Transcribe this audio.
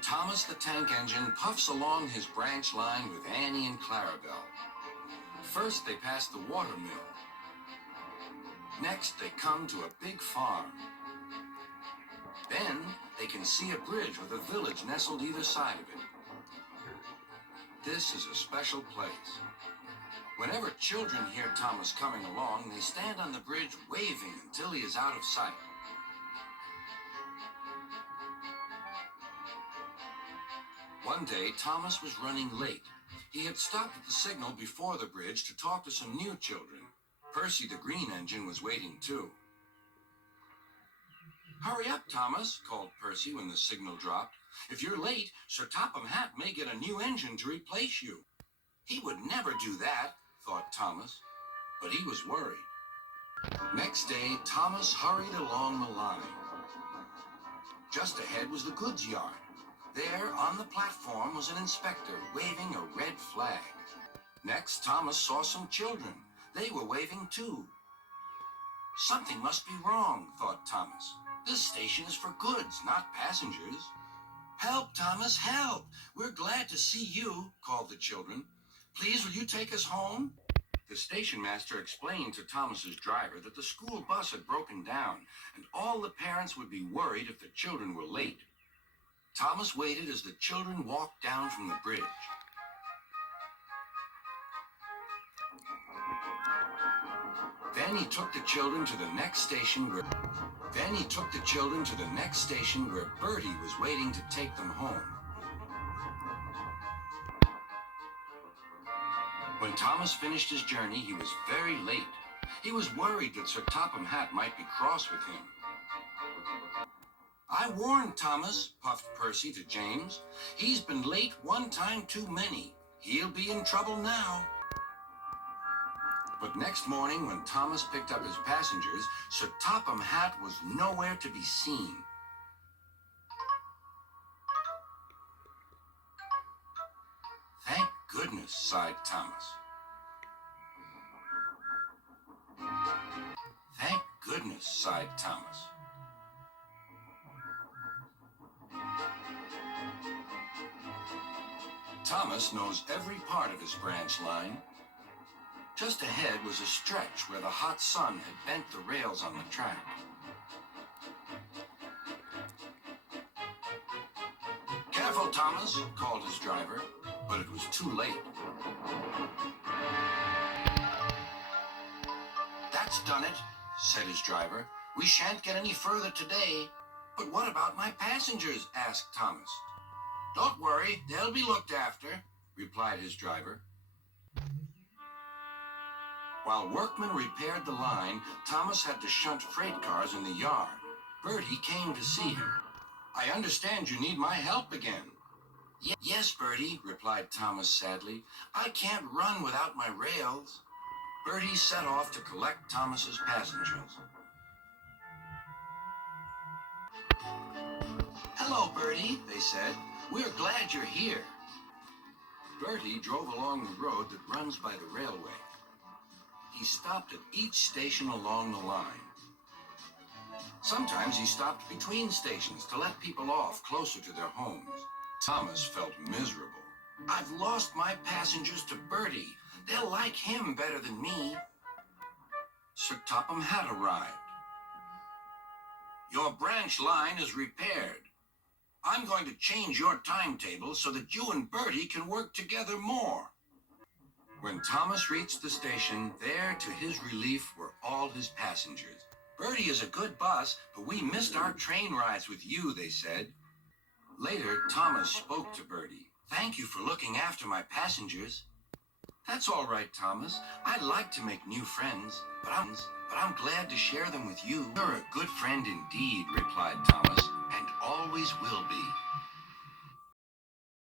Thomas the Tank Engine puffs along his branch line with Annie and Clarabelle. First, they pass the water mill. Next, they come to a big farm. Then, they can see a bridge with a village nestled either side of it. This is a special place. Whenever children hear Thomas coming along, they stand on the bridge waving until he is out of sight. One day, Thomas was running late. He had stopped at the signal before the bridge to talk to some new children. Percy the Green Engine was waiting too. "Hurry up, Thomas," called Percy when the signal dropped. "If you're late, Sir Topham Hatt may get a new engine to replace you." He would never do that, thought Thomas, but he was worried. Next day, Thomas hurried along the line. Just ahead was the goods yard. There, on the platform, was an inspector waving a red flag. Next, Thomas saw some children. They were waving too. Something must be wrong, thought Thomas. This station is for goods, not passengers. "Help, Thomas, help! We're glad to see you," called the children. "Please, will you take us home?" The station master explained to Thomas's driver that the school bus had broken down, and all the parents would be worried if the children were late. Thomas waited as the children walked down from the bridge. Then he took the children to the next station where Bertie was waiting to take them home. When Thomas finished his journey, he was very late. He was worried that Sir Topham Hatt might be cross with him. "I warned Thomas," puffed Percy to James. "He's been late one time too many. He'll be in trouble now." But next morning, when Thomas picked up his passengers, Sir Topham Hatt was nowhere to be seen. "Thank goodness," sighed Thomas. "Thank goodness," sighed Thomas. Thomas knows every part of his branch line. Just ahead was a stretch where the hot sun had bent the rails on the track. "Careful, Thomas," called his driver, but it was too late. "That's done it," said his driver. "We shan't get any further today." "But what about my passengers?" asked Thomas. "Don't worry, they'll be looked after," replied his driver. While workmen repaired the line, Thomas had to shunt freight cars in the yard. Bertie came to see him. "I understand you need my help again." "Yes, Bertie," replied Thomas sadly. "I can't run without my rails." Bertie set off to collect Thomas's passengers. "Hello, Bertie," they said. "We're glad you're here." Bertie drove along the road that runs by the railway. He stopped at each station along the line. Sometimes he stopped between stations to let people off closer to their homes. Thomas felt miserable. "I've lost my passengers to Bertie. They'll like him better than me." Sir Topham Hatt arrived. "Your branch line is repaired. I'm going to change your timetable so that you and Bertie can work together more." When Thomas reached the station, there, to his relief, were all his passengers. "Bertie is a good bus, but we missed our train rides with you," they said. Later, Thomas spoke to Bertie. "Thank you for looking after my passengers." "That's all right, Thomas. I'd like to make new friends, but I'm glad to share them with you." "You're a good friend indeed," replied Thomas, "and always will be."